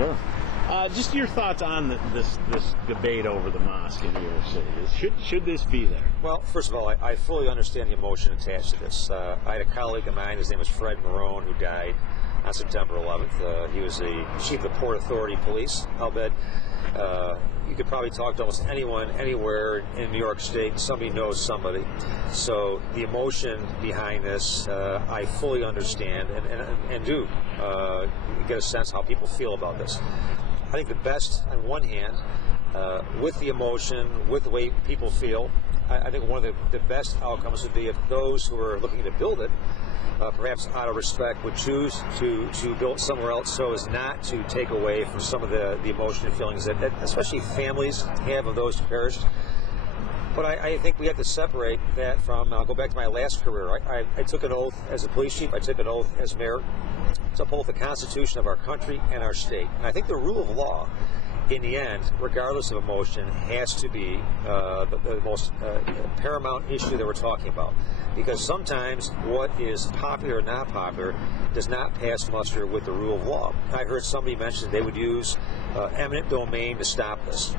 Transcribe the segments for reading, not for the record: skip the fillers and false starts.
Sure. Just your thoughts on this debate over the mosque in New York City. Should this be there? Well, first of all, I fully understand the emotion attached to this. I had a colleague of mine, his name was Fred Marone, who died on September 11th. He was the chief of the Port Authority Police. I'll bet you could probably talk to almost anyone, anywhere in New York State, and somebody knows somebody. So the emotion behind this, I fully understand and do get a sense how people feel about this. I think the best, on one hand, with the emotion, with the way people feel, I think one of the best outcomes would be if those who are looking to build it, perhaps out of respect, would choose to build it somewhere else so as not to take away from some of the emotion and feelings that especially families have of those who perished. But I think we have to separate that from, I'll go back to my last career. I took an oath as a police chief, I took an oath as mayor to uphold the Constitution of our country and our state. And I think the rule of law, in the end, regardless of emotion, has to be the most paramount issue that we're talking about. Because sometimes what is popular or not popular does not pass muster with the rule of law. I heard somebody mention they would use eminent domain to stop this.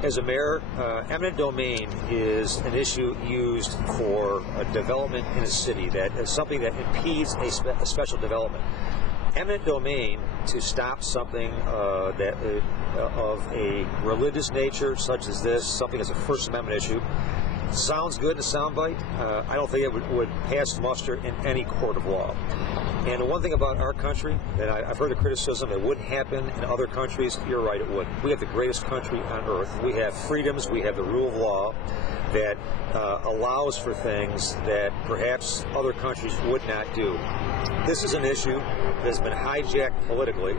As a mayor, eminent domain is an issue used for a development in a city that is something that impedes a special development. Eminent domain to stop something that of a religious nature, such as this, something as a First Amendment issue, sounds good in a soundbite. I don't think it would pass muster in any court of law. And the one thing about our country, and I've heard the criticism, it wouldn't happen in other countries. You're right, it would. We have the greatest country on earth. We have freedoms. We have the rule of law that allows for things that perhaps other countries would not do. This is an issue that has been hijacked politically,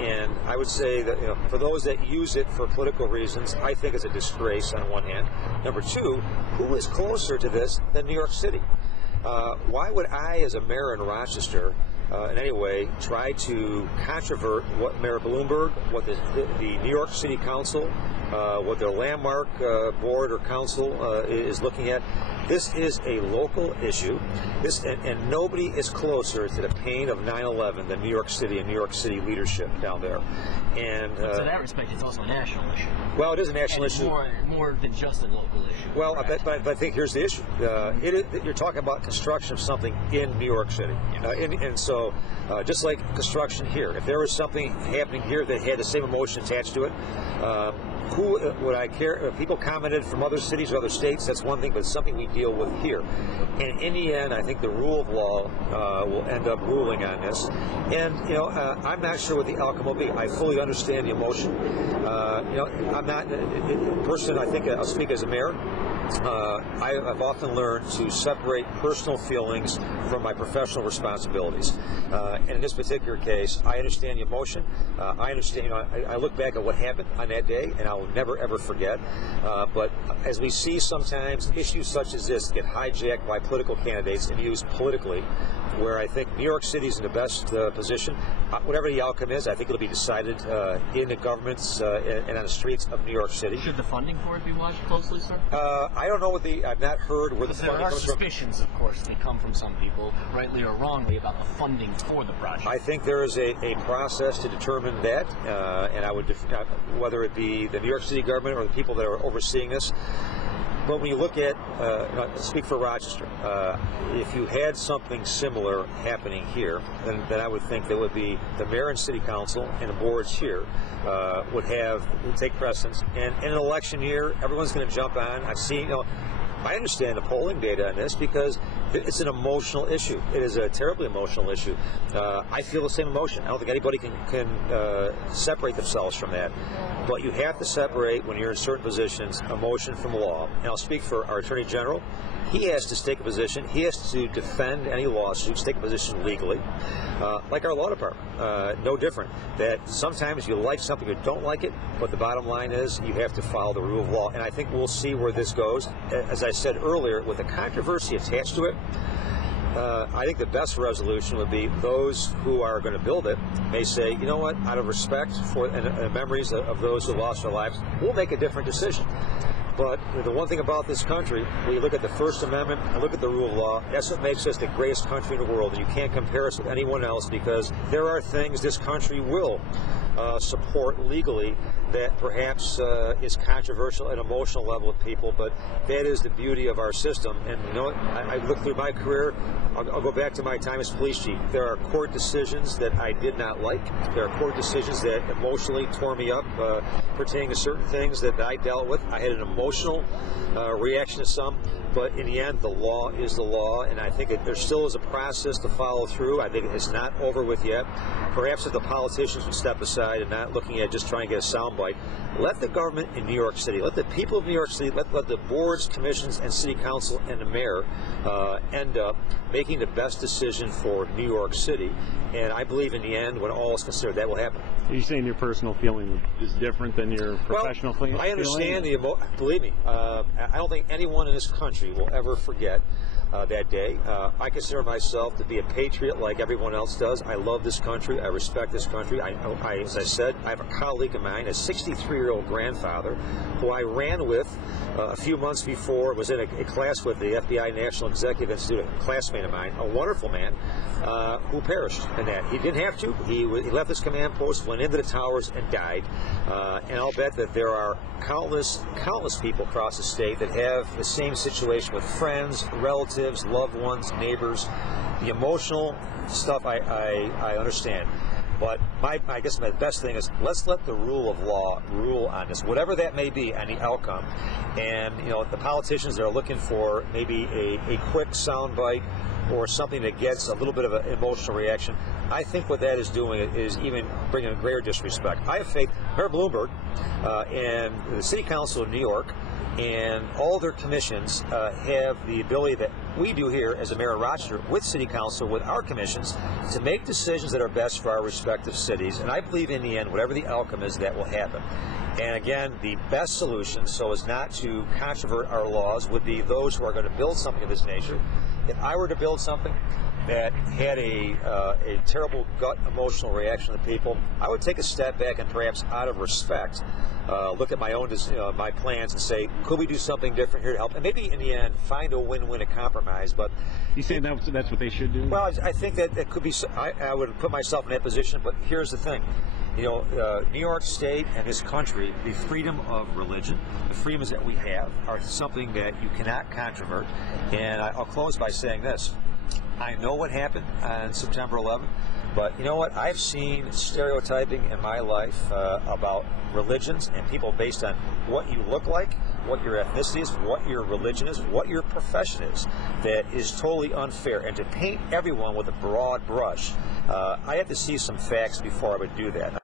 and I would say that for those that use it for political reasons, I think it's a disgrace on one hand. Number two, who is closer to this than New York City? Why would I, as a mayor in Rochester, in any way, try to controvert what Mayor Bloomberg, what the New York City Council, what their landmark board or council is looking at? This is a local issue. And nobody is closer to the pain of 9/11 than New York City and New York City leadership down there. And so in that respect, it's also a national issue. Well, it is a national issue. More than just a local issue. Well, but I think here's the issue. You're talking about construction of something in New York City. Yes. And so, just like construction here, if there was something happening here that had the same emotion attached to it, who would I care? People commented from other cities or other states, that's one thing, but it's something we deal with here. And in the end, I think the rule of law will end up ruling on this. And, I'm not sure what the outcome will be. I fully understand the emotion. I'm not a person, I think I'll speak as a mayor. I've often learned to separate personal feelings from my professional responsibilities. And in this particular case, I understand the emotion. I understand, I look back at what happened on that day, and I will never, ever forget. But as we see sometimes, issues such as this get hijacked by political candidates and used politically, where I think New York City is in the best position. Whatever the outcome is, I think it'll be decided in the governments and on the streets of New York City. Should the funding for it be watched closely, sir? I don't know I've not heard where the funding comes from. There are suspicions, of course, that come from some people, rightly or wrongly, about the funding for the project. I think there is a process to determine that, and I would, whether it be the New York City government or the people that are overseeing this. But when you look at, speak for Rochester, if you had something similar happening here, then I would think that would be the mayor and city council and the boards here would take precedence. And in an election year, everyone's going to jump on. I've seen, I understand the polling data on this because it's an emotional issue. It is a terribly emotional issue. I feel the same emotion. I don't think anybody can separate themselves from that. But you have to separate, when you're in certain positions, emotion from law. And I'll speak for our Attorney General. He has to take a position. He has to defend any lawsuits, take a position legally. Like our law department, no different. That sometimes you like something or don't like it, but the bottom line is you have to follow the rule of law. And I think we'll see where this goes. As I said earlier, with the controversy attached to it, I think the best resolution would be those who are going to build it may say, you know what, out of respect for and memories of those who lost their lives, we'll make a different decision. But the one thing about this country, when you look at the First Amendment and look at the rule of law, that's what makes us the greatest country in the world. And you can't compare us with anyone else, because there are things this country will support legally that perhaps is controversial at an emotional level with people, but that is the beauty of our system. And you know, I look through my career, I'll go back to my time as police chief. There are court decisions that I did not like. There are court decisions that emotionally tore me up pertaining to certain things that I dealt with. I had an emotional reaction to some, but in the end, the law is the law, and I think there still is a process to follow through. I think it's not over with yet. Perhaps if the politicians would step aside and not looking at just trying to get a soundbite, let the government in New York City, let the people of New York City, let the boards, commissions, and city council and the mayor end up making the best decision for New York City. And I believe in the end, when all is considered, that will happen. Are you saying your personal feeling is different than your professional feeling? I understand believe me, I don't think anyone in this country will ever forget that day. I consider myself to be a patriot like everyone else does. I love this country. I respect this country. As I said, I have a colleague of mine, a 63-year-old grandfather, who I ran with a few months before, was in a class with the FBI National Executive Institute, a classmate of mine, a wonderful man, who perished in that. He didn't have to. He left his command post, went into the towers, and died. And I'll bet that there are countless people across the state that have the same situation with friends, relatives, loved ones, neighbors. The emotional stuff I understand. But I guess my best thing is, let's let the rule of law rule on this, whatever that may be, on the outcome. And you know, the politicians that are looking for maybe a quick soundbite or something that gets a little bit of an emotional reaction, I think what that is doing is even bringing greater disrespect. I have faith. Mayor Bloomberg and the City Council of New York and all their commissions have the ability that we do here as a mayor of Rochester, with City Council, with our commissions, to make decisions that are best for our respective cities. And I believe in the end, whatever the outcome is, that will happen. And again, the best solution, so as not to controvert our laws, would be those who are going to build something of this nature. If I were to build something that had a terrible gut emotional reaction to people, I would take a step back and perhaps out of respect look at my own my plans and say, could we do something different here to help? And maybe in the end find a win-win, a compromise. But you saying that's what they should do? Well, I think that could be. I would put myself in that position. But here's the thing. You know, New York State and this country, the freedom of religion, the freedoms that we have, are something that you cannot controvert. And I'll close by saying this. I know what happened on September 11th, but you know what? I've seen stereotyping in my life about religions and people based on what you look like, what your ethnicity is, what your religion is, what your profession is, that is totally unfair. And to paint everyone with a broad brush, I have to see some facts before I would do that.